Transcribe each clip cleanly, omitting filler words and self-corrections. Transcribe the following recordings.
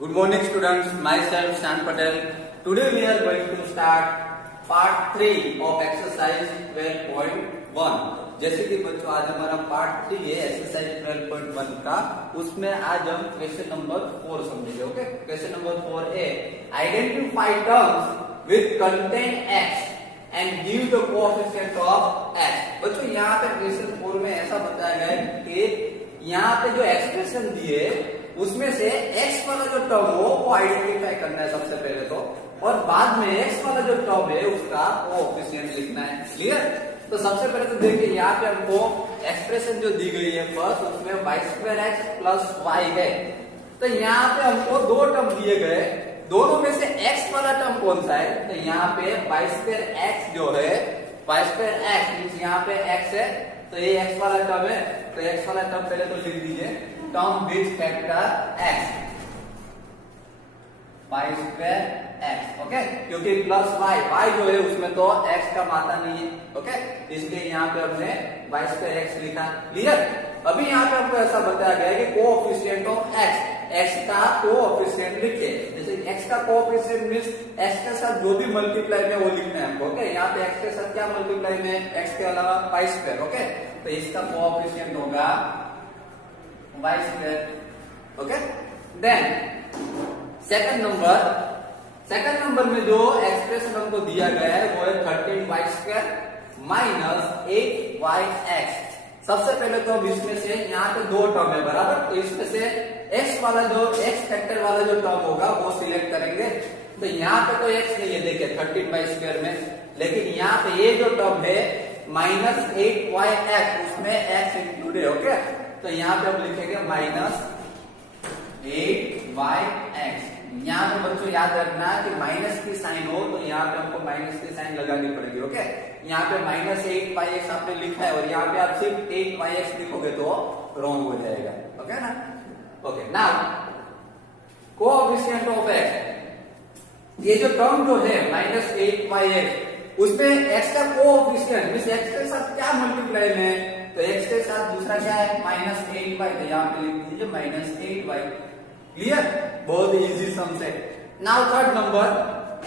Good morning students, myself Shan Patel. Today we are going to start part 3 of exercise 12.1. जैसे कि बच्चों आज हमारा पार्ट 3 है एक्सरसाइज 12.1 का, उसमें आज हम क्वेश्चन नंबर 4 समझेंगे. ओके, क्वेश्चन नंबर 4 है identify terms with content x and give the coefficient of x. बच्चों यहाँ पे क्वेश्चन 4 में ऐसा बताया गया है कि यहाँ पे जो एक्सप्रेशन दिए उसमें से x वाला जो टर्म हो वो आइडेंटिफाई करना है सबसे पहले तो, और बाद में x वाला जो टर्म है उसका कोएफिशिएंट लिखना है. क्लियर? तो सबसे पहले तो देखिए यहाँ पे हमको एक्सप्रेशन जो दी गई है फर्स्ट, उसमें y2x प्लस y है. तो यहाँ पे हमको दो टर्म दिए गए, दोनों में से x वाला टर्म कौन सा है? तो यहाँ पे y2x जो है, y2x मींस यहाँ पे x है, तो ये x वाला टर्म है. तो x वाला टर्म पहले तो लिख दीजिए, term with factor x, y2x. Okay, क्योंकि प्लस y जो है उसमें तो x का मात्रा नहीं है. ओके, इसलिए यहाँ पे हमने y2x लिखा. क्लियर? अभी यहाँ पे हमको ऐसा बताया गया है कि कोएफिशिएंट ऑफ x का कोएफिशिएंट लिखे. जैसे x का कोएफिशिएंट मींस x के साथ जो भी मल्टीप्लाई में वो लिखना है हमको. ओके, यहाँ पे x के साथ क्या मल्टीप्लाई में, x के अलावा y2. ओके, तो इसका कोएफिशिएंट होगा y2. Okay, then second number में जो एक्सप्रेशन हमको दिया गया है वो है 13y2 माइनस 8yx. सबसे पहले तो अब इसमें से यहाँ पे दो टर्म है बराबर, तो इसमें से x वाला जो x फैक्टर वाला जो टर्म होगा वो सिलेक्ट करेंगे. तो यहाँ पे तो x नहीं है देखिए 13y2 में, लेकिन यहाँ पे ये जो टर्म है माइनस 8yx, उसमें x इंक्लूड है. ओके, तो यहाँ पे हम लिखेंगे माइनस 8yx. यहाँ पे बच्चों याद रखना कि माइनस की साइन हो तो यहाँ पे हमको माइनस की साइन लगानी पड़ेगी. ओके, यहाँ पे माइनस 8yx आपने लिखा है और यहाँ पे आप सिर्फ 8yx लिखोगे तो रॉन्ग हो जाएगा. ओके ना? Okay, now coefficient of x, ये जो टर्म जो है माइनस 8yx, उसमें x का कोएफिशिएंट मींस x के साथ क्या मल्टीप्लाई में, तो x के साथ दूसरा क्या है माइनस 8y, तो यहाँ पे लिख दीजिए माइनस 8y. क्लियर? बहुत इजी सम है. Now third number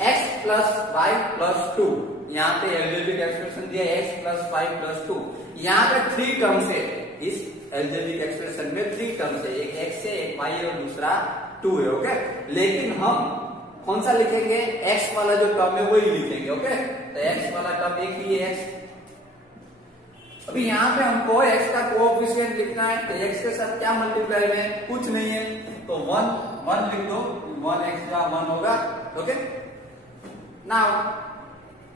x plus y plus 2. यहाँ पे एलजेब्रिक एक्सप्रेशन दिया है x प्लस y प्लस 2. यहाँ पे 3 टर्म्स है, इस एलजेब्रिक एक्सप्रेशन में 3 टर्म्स है, एक x है, एक y है और दूसरा 2 है. ओके, लेकिन हम कौन सा लिखेंगे, x वाला जो टर्म है वही लिखेंगे. ओके, तो x वाला टर्म एक ही है x. अभी यहाँ पे हमको x का कोएफिशिएंट लिखना है, तो x के साथ क्या मल्टीप्लाई में, कुछ नहीं है, तो 1 लिख दो, 1x का 1 होगा. Okay, now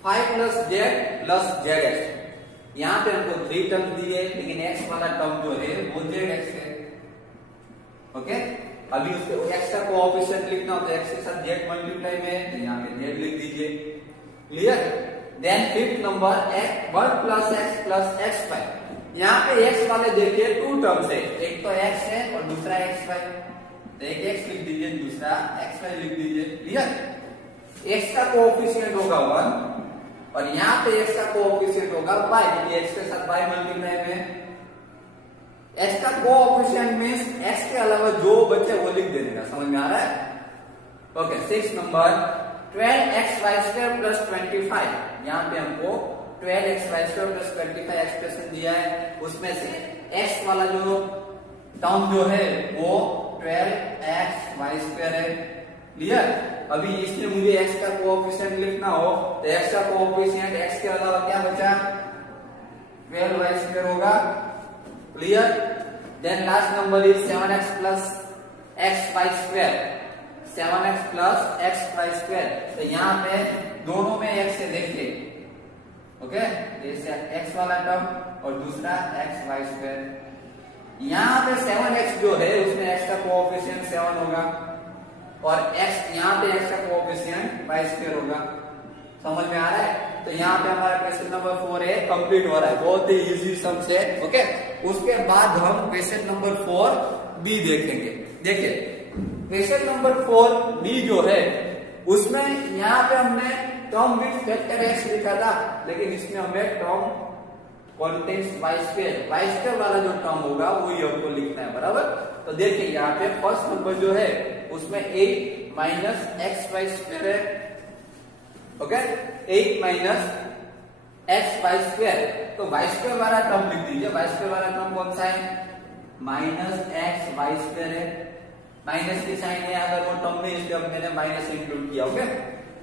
5 plus z plus zx. यहाँ पे हमको 3 टर्म दिए, लेकिन x वाला टर्म जो है वो zx है. ओके, अभी उसके x का कोएफिशिएंट लिखना हो तो x के साथ z मल्टीप्लाई में, तो यहाँ पे z लिख दीजिए. Clear? Then fifth number 1 plus x plus x5. यहाँ पे x वाले देखिए 2 टर्म्स है, एक तो x है और दूसरा xy. तो एक x लिख दीजिए, दूसरा xy लिख दीजिए. क्लियर? x का कोएफिशिएंट होगा 1 और यहाँ पे x का कोएफिशिएंट होगा y, क्योंकि x के साथ y मल्टीप्लाई में. x का कोएफिशिएंट मींस x के अलावा जो बचे वो लिख देने का. समझ में आ रहा है? Okay, six number 12xy2 plus 25. यहाँ पे हमको 12xy2 प्लस 25 एक्सप्रेशन दिया है, उसमें से x वाला जो टर्म जो है वो 12xy2 है. क्लियर? अभी इसमें मुझे x का कोएफिशिएंट लिखना हो तो x का कोएफिशिएंट x के अलावा क्या बचा, 12y2 होगा. Clear? Then last number is 7x plus xy2. 7x plus xy2. तो यहाँ पे दोनों में x से देखिए. ओके, जैसे x वाला टर्म और दूसरा xy2. यहाँ पे 7x जो है उसमें x का कोएफिशिएंट 7 होगा और x यहाँ पे x का कोएफिशिएंट y2 होगा. समझ में आ रहा है? तो यहाँ पे हमारा क्वेश्चन नंबर 4 है कंप्लीट हो रहा है. बहुत ही इजी सम है. ओके, उसके बाद हम क्वेश्चन नंबर 4b देखेंगे. देखिए क्वेश्चन नंबर 4b जो है उसमें यहाँ पे हमने टर्म विद फैक्टर x लिखा था, लेकिन इसमें हमें टर्म कॉन्टेक्स्ट वाई स्क्वायर वाला जो टर्म होगा वही हमको लिखना है, बराबर। तो देखिए यहाँ पे फर्स्ट नंबर जो है उसमें 8 माइनस एक्स वाई स्क्वायर है, okay, 8 minus x y square. तो वाई स्क्वायर वाला टर्म लिख दीजिए। वाई स्क्वायर वाला टर्म कौन सा है? माइनस एक्स वाई स्क्वायर है, माइनस की साइन है अगर वो टर्म में, इसलिए मैंने माइनस इंक्लूड किया, ओके।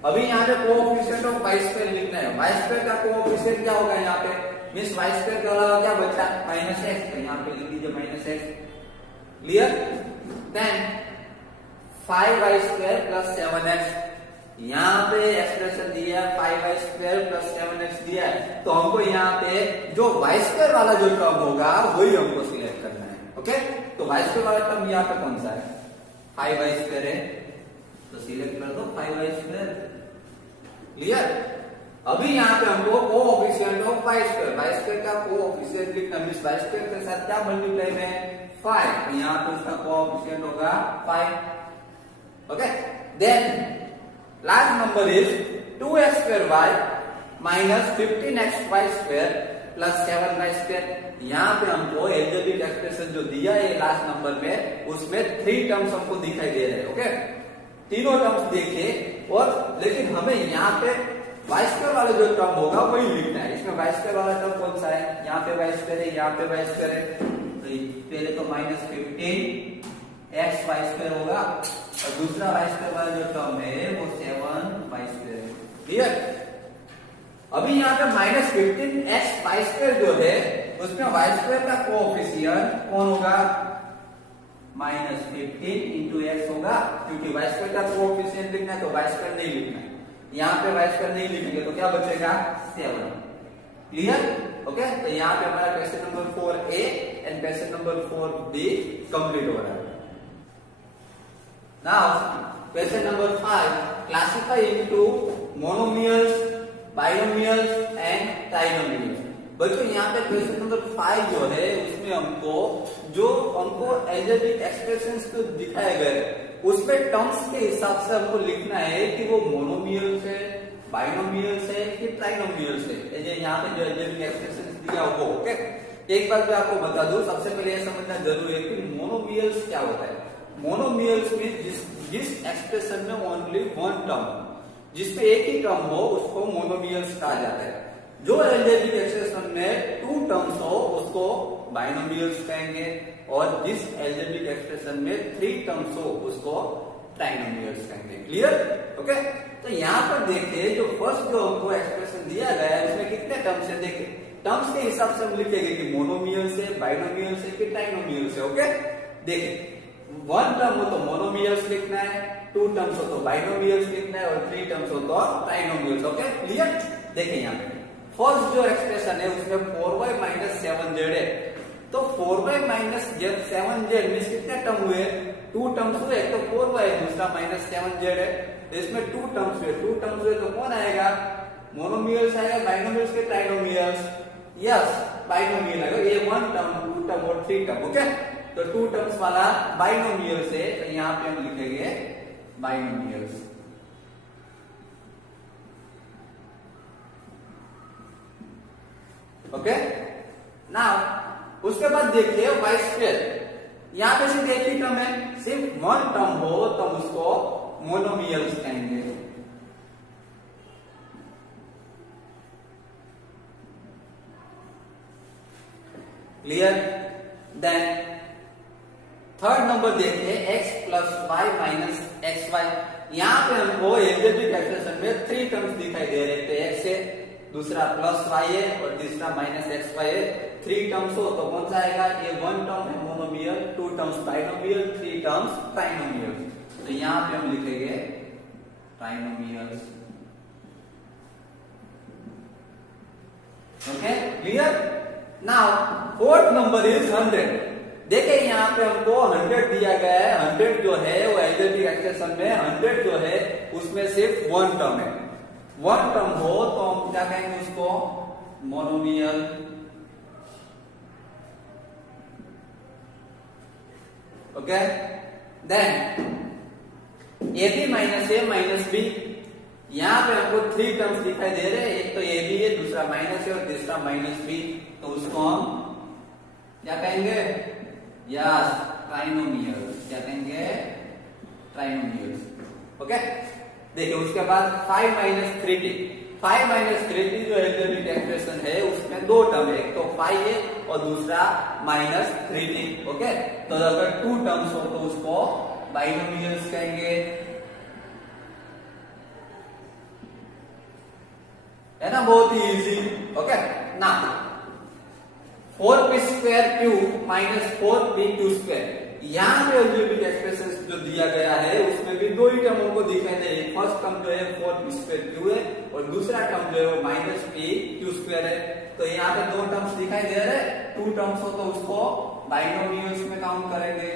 अभी यहाँ पे कोएफिशिएंट ऑफ वाई स्क्वायर लिखना है। वाई स्क्वायर का कोएफिशिएंट क्या होगा यहाँ पे? मींस वाई स्क्वायर के अलावा क्या बचा? Minus x. तो यहाँ पे लिख दीजिए minus x, clear. Then 5y square plus 7x, यहाँ पे एक्सप्रेशन दिया है 5y स्क्वायर प्लस 7x दिया है, तो हमको यहाँ पे जो y स्क्वायर वाला जो टर्म होगा वही हमको सिलेक्ट करना है, ओके। तो y स्क्वायर वाला टर्म यहाँ पे कौन सा है? 5y स्क्वायर है, तो सिलेक्ट कर दो 5y स्क्वायर, क्लियर। अभी यहाँ पे हमको कोएफिशिएंट ऑफ y स्क्वायर का कोएफिशिएंट लिखना, मींस y स्क्वायर के साथ क्या मल्टीप्लाई में 5, तो यहाँ पे उसका कोएफिशिएंट होगा 5, okay. Then last number is 2x square y minus 15xy square plus 7y square. यहाँ पे हमको एल्जेब्रिक एक्सप्रेशन जो दिया है लास्ट नंबर में, उसमें 3 टर्म्स हमको दिखाई दे रहे हैं, ओके। तीनों टर्म्स देखिए, और लेकिन हमें यहाँ पे y स्क्वायर वाला जो टर्म होगा वही लिखना है। इसमें y स्क्वायर वाला टर्म कौन सा है? यहाँ पे y स्क्वायर है, यहाँ पे y स्क्वायर है, तो पहले तो माइनस 15 xy स्क्वायर होगा, और दूसरा y स्क्वायर वाला जो टर्म है वो 7y स्क्वायर है, क्लियर। अभी यहाँ पे माइनस 15xy स्क्वायर जो है उसमें y स्क्वायर का कोएफिशिएंट कौन होगा? माइनस 15 इंटू एक्स होगा, क्योंकि y स्क्वायर का कोएफिशिएंट लिखना है तो y स्क्वायर नहीं लिखना है। यहाँ पे y स्क्वायर नहीं लिखेंगे तो क्या बचेगा? 7, क्लियर, ओके। तो यहाँ पे हमारा question number 4A and question number 4B complete हो रहा है। Now, question number 5, classify into monomials, binomials and trinomials. बच्चों यहाँ पे क्वेश्चन नंबर 5 जो है उसमें हमको एल्जेब्रिक एक्सप्रेशंस को दिखाए गए, उसमें टर्म्स के हिसाब से हमको लिखना है कि वो मोनोमियल्स है, बाइनोमियल्स है कि ट्राइनोमियल्स है। यहाँ पे जो एल्जेब्रिक एक्सप्रेशंस दिया वो, ओके। एक बार मैं आपको बता दूं, सबसे पहले यह समझना जरूरी है कि मोनोमियल्स क्या होता है। मोनोमियल्स में जिस एक्सप्रेशन में ओनली वन टर्म, जिसपे एक ही टर्म हो उसको मोनोमियल्स कहा जाता है। जो एल्जेब्रिक एक्सप्रेशन में 2 टर्म्स हो उसको बाइनोमियल्स कहेंगे, और जिस एल्जेब्रिक एक्सप्रेशन में 3 टर्म्स हो उसको ट्राइनोमियल्स कहेंगे, क्लियर, ओके। तो यहाँ पर देखिए जो फर्स्ट जो हमको एक्सप्रेशन दिया गया है उसमें कितने टर्म्स है, देखिए टर्म्स के हिसाब से हम लिखेंगे कि मोनोमियल्स है, बाइनोमियल्स है कि ट्राइनोमियल्स है, ओके। देखिए 1 टर्म हो तो मोनोमियल्स लिखना है, 2 टर्म्स हो तो बाइनोमियल्स लिखना है, और 3 टर्म्स हो तो ट्राइनोमियल्स, ओके, क्लियर। देखिए यहाँ पे फर्स्ट जो एक्सप्रेशन है उसमें 4y माइनस 7z है, तो 4y माइनस 7z मीन्स कितने टर्म हुए? 2 टर्म्स हुए, तो 4y दूसरा माइनस 7z है, तो इसमें 2 टर्म्स हुए। 2 टर्म्स हुए तो कौन आएगा? मोनोमियल्स आएगा, बाइनोमियल्स के ट्राइनोमियल्स? यस, बाइनोमियल आएगा। ये 1 टर्म, 2 टर्म और 3 टर्म, ओके। तो 2 टर्म्स वाला बाइनोमियल्स है, तो यहाँ पे हम लिखेंगे बाइनोमियल्स, ओके। नाउ उसके बाद देखिए y स्क्वायर, यहाँ पे सिर्फ एक ही टर्म है, सिर्फ 1 टर्म हो तो उसको मोनोमियल्स कहेंगे, क्लियर। देन थर्ड नंबर देखिए x plus y minus x y. यहाँ पे हमको एल्जेब्रिक एक्सप्रेशन में 3 टर्म्स दिखाई दे रहे थे, x है, दूसरा प्लस y है और तीसरा माइनस एक्स वाई है। 3 टर्म्स हो तो कौन सा आएगा? ये 1 टर्म है monomial, 2 terms binomial, 3 terms trinomial. तो यहाँ पे हम लिखेंगे trinomials, okay, clear. Now fourth number is 100। देखिए यहाँ पे हमको 100 दिया गया है। 100 जो है वो एल्जेब्रिक एक्सप्रेशन में 100 जो है उसमें सिर्फ 1 टर्म है। 1 टर्म हो तो हम क्या कहेंगे उसको? Monomial, okay. Then a b minus a minus b, यहाँ पे हमको 3 टर्म्स दिखाई दे रहे हैं, एक तो ए बी है, दूसरा माइनस है और तीसरा माइनस बी। तो उसको हम क्या कहेंगे? Yes, trinomials. क्या कहेंगे? ट्राइनोमियल्स। ओके, देखिए उसके बाद 5 माइनस 3t। 5 माइनस 3t जो एल्जेब्रिक एक्सप्रेशन है उसमें दो टर्म है, एक तो 5 है और दूसरा माइनस 3t। ओके, तो अगर 2 टर्म्स हो तो उसको बाइनोमियल्स कहेंगे, है ना? बहुत ही इजी। ओके, ना 4p square cube minus 4p Q square, यहाँ पे एल्जेब्रिक एक्सप्रेशन जो दिया गया है उसमें भी दो ही टर्म हमको दिखाई दे रहे। फर्स्ट टर्म जो है 4p स्क्वायर क्यू है और दूसरा टर्म जो है वो माइनस p क्यू स्क्वायर है। तो यहाँ पे दो टर्म्स दिखाई दे रहे हैं, 2 टर्म्स हो तो उसको बाइनोमियल्स में काउंट करेंगे।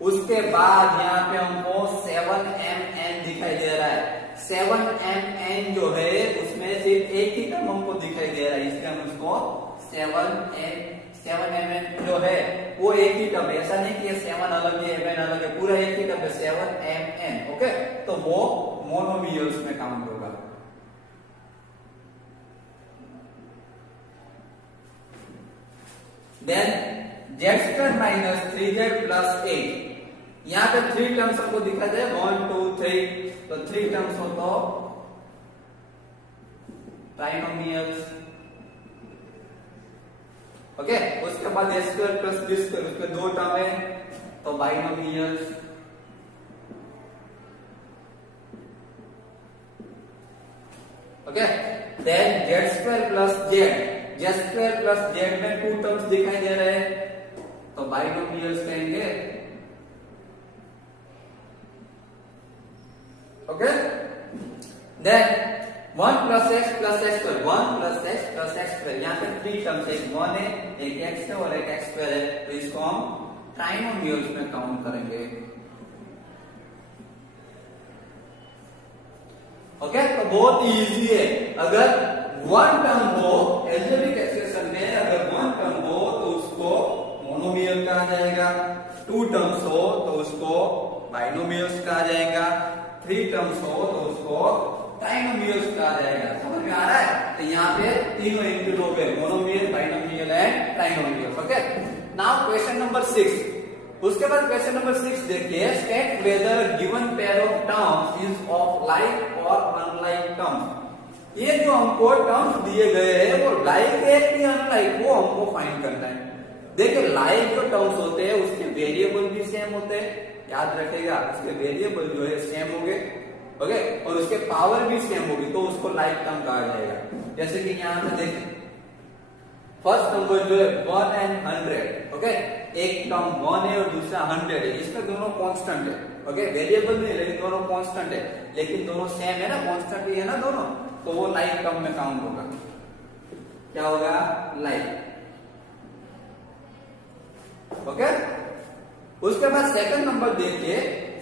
उसके बाद यहाँ पे हमको 7mn दिखाई दे रहा है। 7mn जो है उसमें सिर्फ एक ही टर्म हमको दिखाई दे रहा है, इसलिए हम उसको 7mn जो है वो एक ही टर्म है। ऐसा नहीं कि ये 7 अलग है, mn अलग है, पूरा एक ही टर्म है 7mn। ओके, तो वो मोनोमियल्स में काउंट होगा। Then z² minus 3z plus 8, यहाँ पे 3 टर्म्स हमको दिखा दे 1 2 3, तो 3 टर्म्स हो तो ट्राइनोमियल्स। ओके, उसके बाद a² प्लस b², उसके दो टर्म है तो binomials. Okay, then z² plus z² plus z में 2 टर्म्स दिखाई दे रहे हैं तो बाइनोमियल्स कहेंगे। Okay, then 1 plus x plus x², 1 plus x plus x², यहाँ पे 3 टर्म्स है, 1 है, एक x है और एक x² है, तो इसको हम ट्राइनोमियल्स में काउंट करेंगे। ओके, तो बहुत इजी है। अगर 1 टर्म हो एल्जेब्रिक एक्सप्रेशन में, अगर 1 टर्म हो तो उसको मोनोमियल कहा जाएगा, 2 टर्म्स हो तो उसको बाइनोमियल्स कहा जाएगा, 3 टर्म्स हो तो उसको ट्राइनोमियल्स कहा जाएगा। समझ में आ रहा है? तो यहाँ पे तीनों इंक्लूड हो गए, monomial, binomial and trinomial. Okay, now question number 6। उसके बाद क्वेश्चन नंबर 6 देखिए, state whether given pair of terms is of like और अनलाइक टर्म्स। ये जो हमको टर्म्स दिए गए हैं वो लाइक है कि अनलाइक, वो हमको फाइंड करना है। देखिए लाइक जो टर्म्स होते हैं उसके वेरिएबल भी सेम होते हैं, याद रखेगा, उसके वेरिएबल जो है सेम होंगे। ओके, और उसके पावर भी सेम होगी तो उसको लाइक टर्म कहा जाएगा। जैसे कि यहाँ पे देखें, फर्स्ट नंबर जो है 1 and 100। ओके, एक टर्म 1 है और दूसरा 100 है, इसमें दोनों कांस्टेंट है। ओके, वेरिएबल नहीं लेकिन दोनों कांस्टेंट है, लेकिन दोनों सेम है ना, कांस्टेंट ही है ना दोनों, तो वो लाइक टर्म में काउंट होगा। क्या होगा? लाइक। ओके, उसके बाद सेकंड नंबर देखिए,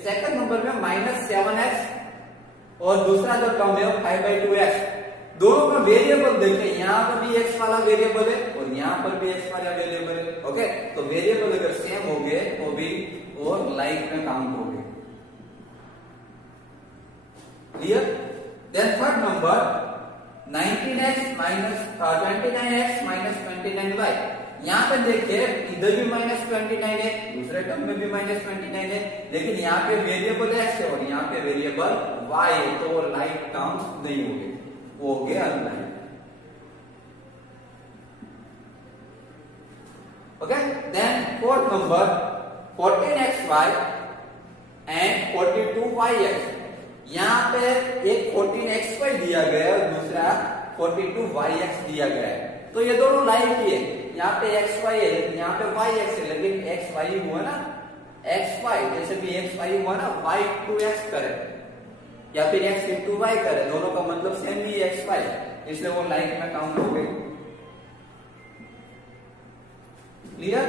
सेकंड नंबर में -7x और दूसरा जो टर्म है 5/2x, दोनों का वेरिएबल देखिए, यहाँ पर भी x वाला वेरिएबल है और यहाँ पर भी x वाला वेरिएबल है। ओके, तो वेरिएबल अगर सेम हो गए तो भी वो लाइक में काउंट हो गए। Clear? Then third number 19x minus 29x minus 29y, यहाँ पे देखिए इधर भी -29 है, दूसरे टर्म में भी -29 है, लेकिन यहाँ पे वेरिएबल x है और यहाँ पे वेरिएबल y है, तो वो लाइक टर्म्स नहीं होंगे, वो हो गया unlike. Okay, then fourth number 14xy and 42yx, यहाँ पे एक 14xy दिया गया है और दूसरा 42yx दिया गया है, तो ये दोनों लाइक ही है। यहाँ पे xy है लेकिन यहाँ पे yx है, लेकिन xy हुआ ना, xy जैसे भी xy हुआ ना, y टू x करे या फिर x इंटू y करे, दोनों का मतलब सेम ही xy, इसलिए वो लाइक में काउंट हो गई। Clear?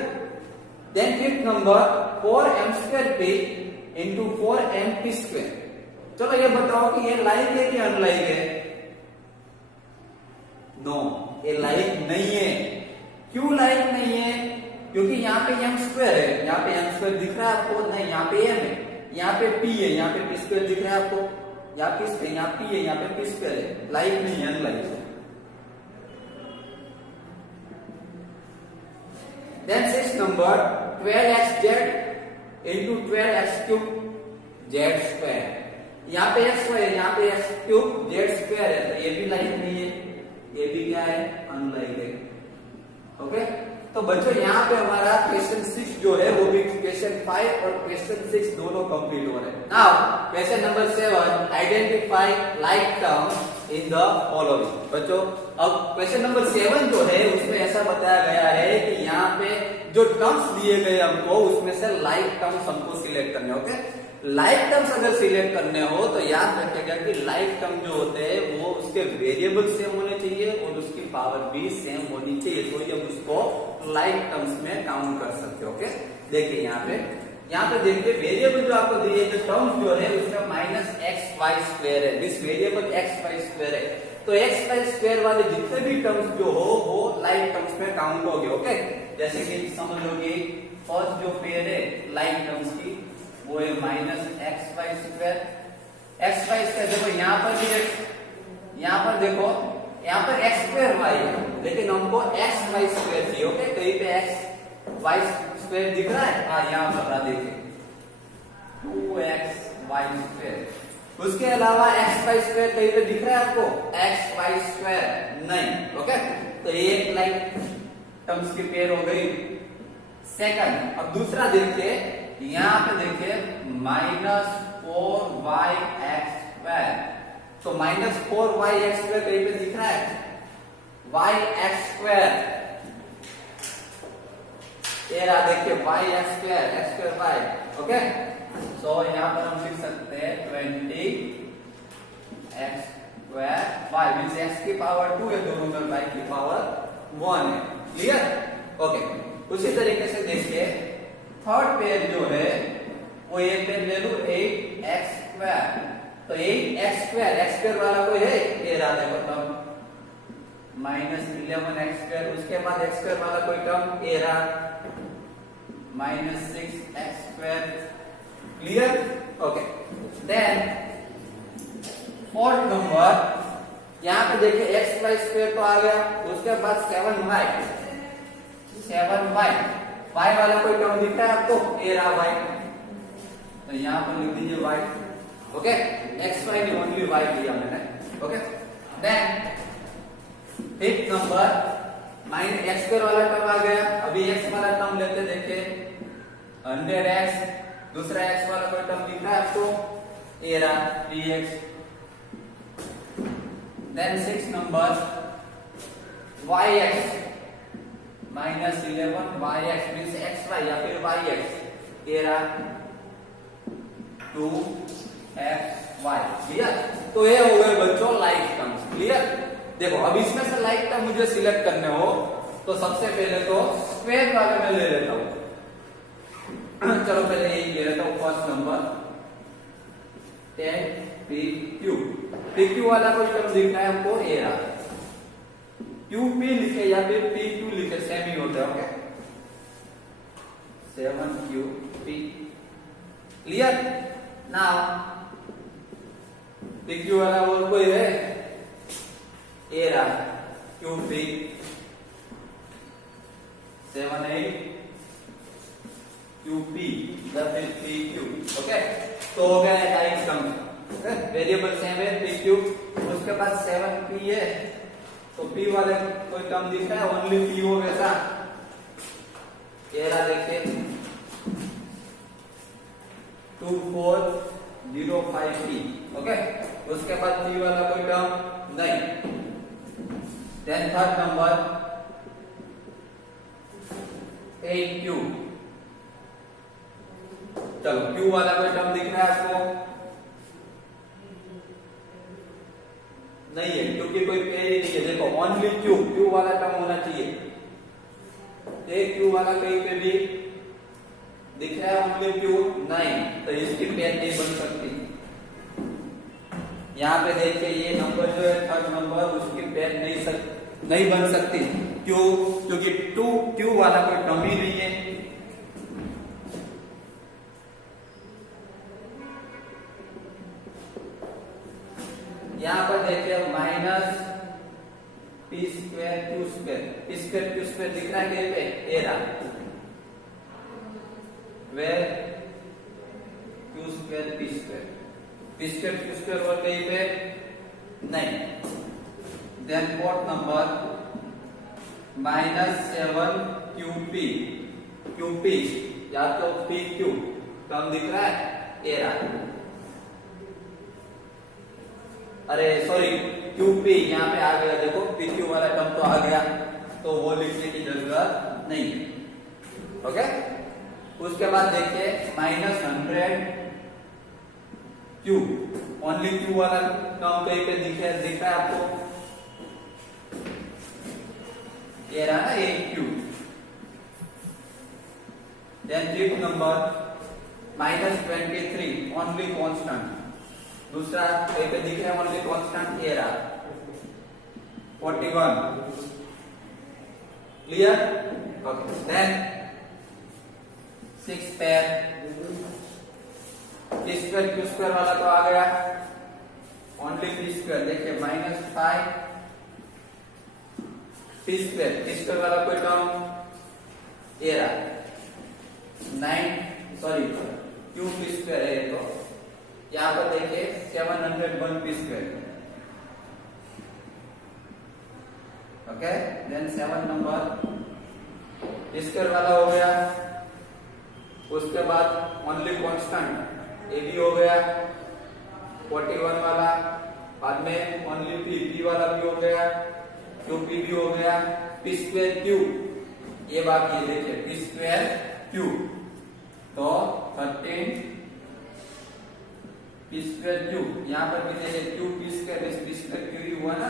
Then fifth number 4m² into 4mp²। चलो ये बताओ कि ये लाइक है कि अनलाइक है? नो, ये लाइक नहीं है। क्यों लाइक नहीं है? क्योंकि यहाँ पे m² है, यहाँ पे एम स्क्वायर दिख रहा है आपको? नहीं, यहाँ पे एम है, यहाँ पे पी है, यहाँ पे पी स्क्वायर दिख रहा है आपको? यहाँ किस पे, यहाँ पी है, यहाँ पे पी स्क्वायर है, लाइक नहीं है, अनलाइक है। Then 6 number 12xz into 12x cube z square। यहाँ पे x है, यहाँ पे x क्यूब z स्क्वायर है, तो ये भी लाइक नहीं है, ये भी क्या है, अनलाइक है। ओके, तो बच्चों यहाँ पे हमारा क्वेश्चन 6 जो है वो भी क्वेश्चन 5 और क्वेश्चन 6 दोनों कंप्लीट हो रहे हैं। Now question number 7, identify like term in the following. बच्चों अब क्वेश्चन नंबर 7 जो है उसमें ऐसा बताया गया है कि यहाँ पे जो टर्म्स दिए गए हमको उसमें से लाइक टर्म्स हमको सिलेक्ट करने होते हैं। लाइक टर्म्स अगर सिलेक्ट करने हो तो याद रखिएगा कि लाइक टर्म जो होते हैं वो उसके वेरिएबल सेम होने चाहिए और उसकी पावर भी सेम होनी चाहिए, तो जब उसको लाइक टर्म्स में काउंट कर सकते हो। ओके, देखिए यहाँ पे देखिए वेरिएबल जो आपको दिए, जो टर्म जो है उसमें माइनस एक्स वाई स्क्वायर है, this variable x y square है, तो एक्स वाई स्क्वायर वाले जितने भी टर्म्स जो हो वो लाइक टर्म्स में काउंट होंगे। ओके, जैसे कि समझ लो कि फर्स्ट जो पेयर है लाइक टर्म्स की वो है minus x y square. X y square देखो यहाँ पर भी यहाँ पर देखो यहाँ पर एक्स स्क्वायर वाई है, लेकिन हमको एक्स वाई स्क्वायर चाहिए। ओके, कहीं पे एक्स वाई स्क्वायर दिख रहा है? हाँ, यहाँ पर देखिए 2x वाई स्क्वायर। उसके अलावा एक्स वाई स्क्वायर कहीं पे दिख रहा है आपको? एक्स वाई स्क्वायर नहीं। ओके, तो ये एक लाइक टर्म्स की पेयर हो गई। सेकंड, अब दूसरा देखिए, यहाँ पे देखिए माइनस 4y एक्स स्क्वायर, तो माइनस 4y एक्स स्क्वायर कहीं पे दिख रहा है? y एक्स स्क्वायर, ये रहा देखिए y x square y। Okay, so यहाँ पर हम लिख सकते हैं 20 x square y, means x की पावर 2 है दोनों में, y की पावर 1 है। क्लियर? ओके, उसी तरीके से देखिए थर्ड पेयर जो है वो ये पेयर ले लू 8x स्क्वायर, तो 8x स्क्वायर वाला कोई है? ये रहा देखो टर्म माइनस 11x स्क्वायर, उसके बाद x स्क्वायर वाला कोई टर्म ये रहा minus 6x square. Clear? Okay, then fourth number यहाँ पे देखिए एक्स वाई स्क्वायर तो आ गया, उसके बाद 7y y वाला कोई टर्म दिख रहा है आपको? ए रहा y, तो यहाँ पर लिख दीजिए y। ओके, एक्स वाई नहीं, ओनली y लिया मैंने। Okay, then fifth number minus x square वाला टर्म आ गया। अभी x वाला टर्म लेते देखिए 100x, दूसरा x वाला कोई टर्म दिख रहा है आपको? ए रहा 3x। Then six number yx minus 11y(x) means xy या फिर yx, ये रहा 2xy। क्लियर? तो ये हो गए बच्चों लाइक टर्म्स। क्लियर? देखो अब इसमें से लाइक टर्म मुझे सिलेक्ट करने हो तो सबसे पहले तो स्क्वायर वाले में ले लेता हूं। चलो पहले यही ले लेता हूं, फर्स्ट नंबर 10pq। pq वाला कोई टर्म दिख रहा है हमको? ये रहा QP लिखे या फिर PQ लिखे, सेम ही होता है। Okay, 7QP। Clear? Now PQ वाला और कोई है? ये रहा QP 78QP या फिर PQ। ओके, तो हो गया लाइक टर्म, वेरिएबल सेम है PQ, उसके बाद 7P है, तो P वाले कोई टर्म दिख रहा है? ओनली P हो वैसा, ये रहा देखिए 2405P। ओके, उसके बाद P वाला कोई टर्म नहीं। Then third number 8Q। चलो Q वाला कोई टर्म दिख रहा है आपको? नहीं है, क्योंकि कोई पेयर ही नहीं है। देखो ओनली क्यू वाला टर्म होना चाहिए। एक क्यू वाला कहीं पे भी दिख रहा है ओनली क्यू नहीं, तो इसकी पेयर नहीं बन सकती। यहाँ पे देखिए ये नंबर जो है थर्ड नंबर, उसकी पेयर नहीं बन सकती। क्यों? क्योंकि 2Q वाला कोई टर्म ही नहीं है। स्क्वायर दिख रहा है कहीं पे? ए रहा, where q square p square और कहीं पे नहीं। देन फोर्थ नंबर -7 या तो पी क्यू टर्म दिख रहा है? ए रहा, अरे सॉरी क्यूपी यहाँ पे आ गया, देखो पी क्यू वाला टर्म तो आ गया, तो वो लिखने की जरूरत नहीं। ओके, उसके बाद देखिए -100 क्यू, ओनली क्यू वाला टर्म कहीं पे दिख रहा है आपको? ये रहा ना, a q. Then fifth number -23 only constant, दूसरा कहीं पे दिख रहा है ओनली कांस्टेंट? ए रहा 41। Clear? Okay, then 6 pair q square वाला तो आ गया, ओनली पी स्क्वायर देखिए -5 पी स्क्वायर वाला कोई टर्म? ए रहा 9 सॉरी क्यू पी स्क्वायर है, तो यहां पर देखिए 701 p square. Okay, then 7 number square वाला हो गया, उसके बाद ओनली कांस्टेंट ए भी हो गया 41 वाला, बाद में ओनली पी वाला भी हो गया, क्यू पी भी हो गया, पी स्क्वायर क्यू ये बाकी है, देखिए पी स्क्वायर क्यू, तो 13 पी स्क्वायर क्यू, यहां पर भी देखिए क्यू पी स्क्वायर क्यू ही हुआ ना,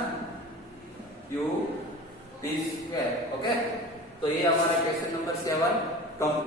क्यू पी स्क्वायर। ओके, तो ये हमारा क्वेश्चन नंबर 7 कंप्लीट।